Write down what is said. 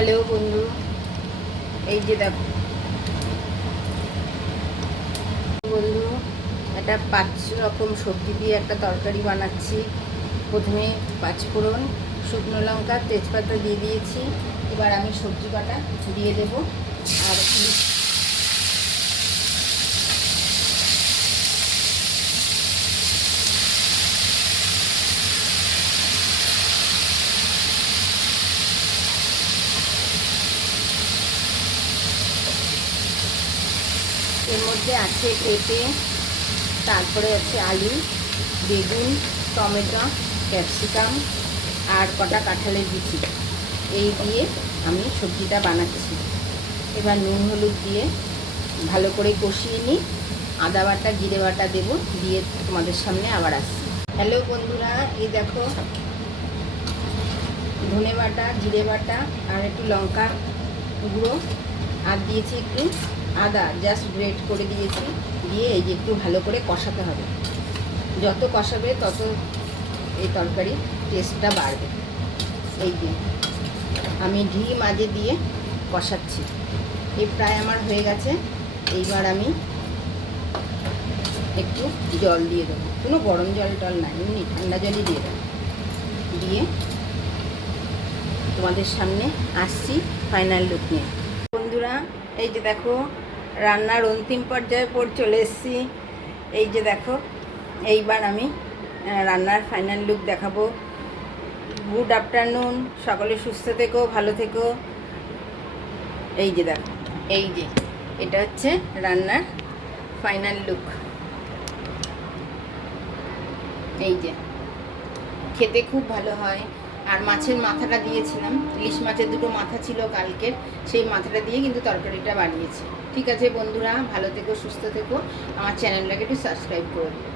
Hello বন্ধু, এই যে দেখো বন্ধু, একটা 5 রকম সবজি দিয়ে একটা তরকারি বানাচ্ছি। প্রথমে 5 ফোড়ন, শুকনো লঙ্কা, তেজপাতা দিয়ে দিয়েছি। এবার আমি সবজি কাটা দিয়ে দেব। আর এর মধ্যে আছে পেঁপে, তারপরে আছে আলু, বেগুন, টমেটো, ক্যাপসিকাম আর কটা কাঁঠালের বিচি। এই দিয়ে আমি সবজিটা বানাচ্ছি। এবার নুন হলুদ দিয়ে ভালো করে কষিয়ে নিই। আদা বাটা জিরে বাটা দেবো, দিয়ে তোমাদের সামনে আবার আসছি। হ্যালো বন্ধুরা, এই দেখো ধনে বাটা, জিরে বাটা আর একটু লঙ্কা গুঁড়ো আর দিয়েছি একটু আদা, জাস্ট গ্রেট করে দিয়েছি। দিয়ে এই যে একটু ভালো করে কষাতে হবে। যত কষাবে তত এই তরকারির টেস্টটা বাড়বে। এই যে আমি ঘি মাঝে দিয়ে কষাচ্ছি। এই প্রায় আমার হয়ে গেছে। এইবার আমি একটু জল দিয়ে দেবো, কোনো গরম জল টল না, এমনি ঠান্ডা জলই দিয়ে দেবো। দিয়ে তোমাদের সামনে আসছি ফাইনাল লুক নিয়ে। বন্ধুরা, এই যে দেখো রান্নার অন্তিম পর্যায়ে চলে এসেছি। এই যে দেখো, এইবার আমি রান্নার ফাইনাল লুক দেখাবো। গুড আফটারনুন, সকলে সুস্থ থেকো, ভালো থেকো। এই যে দেখো, এই যে এটা হচ্ছে রান্নার ফাইনাল লুক। এই যে খেতে খুব ভালো হয়। আর মাছের মাথাটা দিয়েছিলাম, ইলিশ মাছের 2টো মাথা ছিল কালকের, সেই মাথাটা দিয়ে কিন্তু তরকারিটা বানিয়েছি। ঠিক আছে বন্ধুরা, ভালো থেকো, সুস্থ থেকো, আমার চ্যানেলটাকে একটু সাবস্ক্রাইব করে দিও।